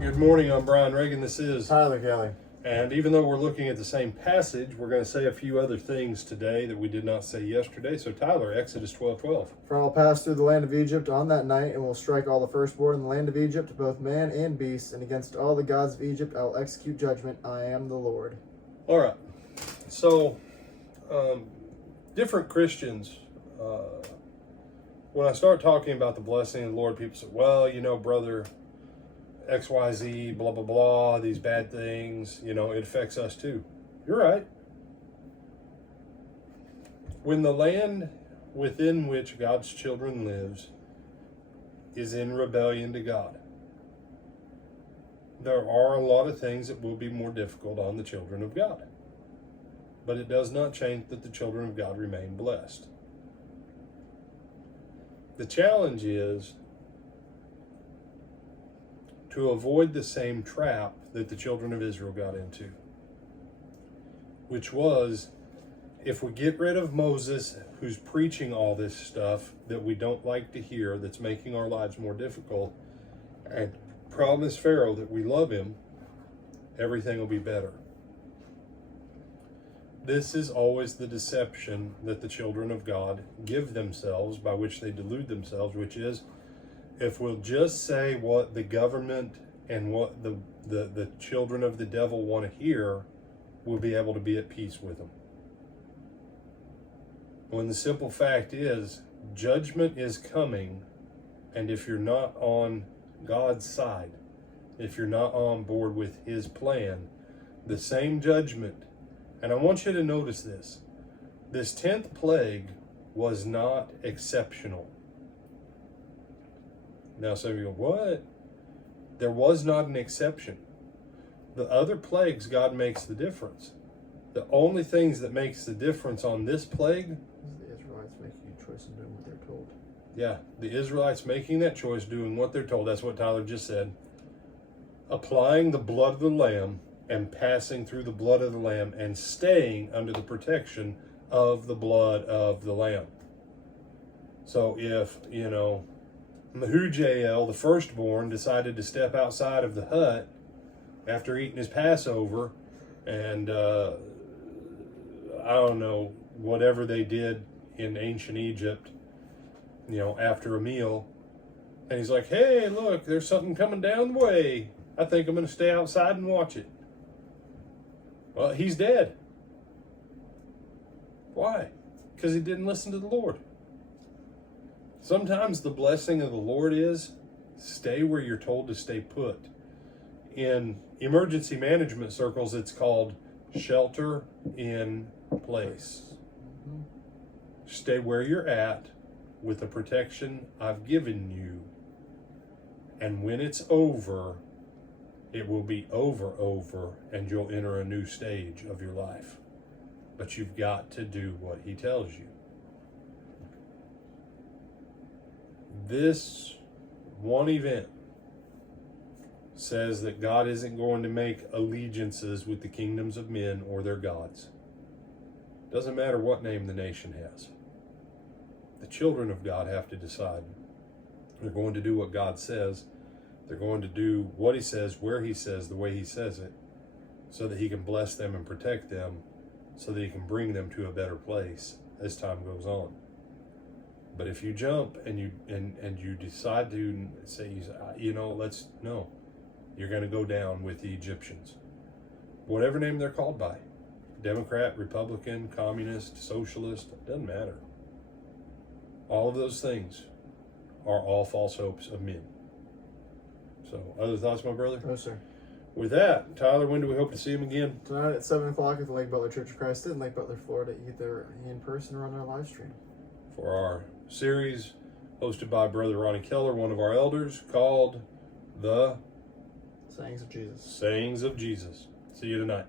Good morning, I'm Brian Reagan. This is Tyler Kelly. And even though we're looking at the same passage, we're going to say a few other things today that we did not say yesterday. So Tyler, Exodus 12:12. For I will pass through the land of Egypt on that night, and will strike all the firstborn in the land of Egypt, both man and beast, and against all the gods of Egypt I will execute judgment. I am the Lord. All right. So, different Christians, when I start talking about the blessing of the Lord, people say, well, you know, brother, XYZ, blah, blah, blah, these bad things, you know, it affects us too. You're right. When the land within which God's children lives is in rebellion to God, there are a lot of things that will be more difficult on the children of God. But it does not change that the children of God remain blessed. The challenge is to avoid the same trap that the children of Israel got into, which was, if we get rid of Moses, who's preaching all this stuff that we don't like to hear, that's making our lives more difficult, and promise Pharaoh that we love him, everything will be better. This is always the deception that the children of God give themselves, by which they delude themselves, which is, if we'll just say what the government and what the children of the devil want to hear, we'll be able to be at peace with them. When the simple fact is, judgment is coming, and if you're not on God's side, if you're not on board with his plan, the same judgment, and I want you to notice this 10th plague was not exceptional. Now some of you go, what? There was not an exception. The other plagues, God makes the difference. The only things that makes the difference on this plague, The Israelites making a choice and doing what they're told. yeah, the Israelites making that choice, doing what they're told. That's what Tyler just said. Applying the blood of the Lamb and passing through the blood of the Lamb and staying under the protection of the blood of the Lamb. So if, you know, Mehujael, the firstborn, decided to step outside of the hut after eating his Passover, and I don't know, whatever they did in ancient Egypt, you know, after a meal, and he's like, hey, look, there's something coming down the way. I think I'm going to stay outside and watch it. Well, he's dead. Why? Because he didn't listen to the Lord. Sometimes the blessing of the Lord is stay where you're told to stay put. In emergency management circles, it's called shelter in place. Stay where you're at with the protection I've given you. And when it's over, it will be over, and you'll enter a new stage of your life. But you've got to do what he tells you. This one event says that God isn't going to make allegiances with the kingdoms of men or their gods. Doesn't matter what name the nation has. The children of God have to decide. They're going to do what God says. They're going to do what he says, where he says, the way he says it, so that he can bless them and protect them, so that he can bring them to a better place as time goes on. But if you jump and you decide to say, you know, you're going to go down with the Egyptians. Whatever name they're called by. Democrat, Republican, Communist, Socialist, doesn't matter. All of those things are all false hopes of men. So, other thoughts, my brother? No, sir. With that, Tyler, when do we hope to see him again? Tonight at 7 o'clock at the Lake Butler Church of Christ in Lake Butler, Florida, either in person or on our live stream. For our series hosted by Brother Ronnie Keller, one of our elders, called The Sayings of Jesus. Sayings of Jesus. See you tonight.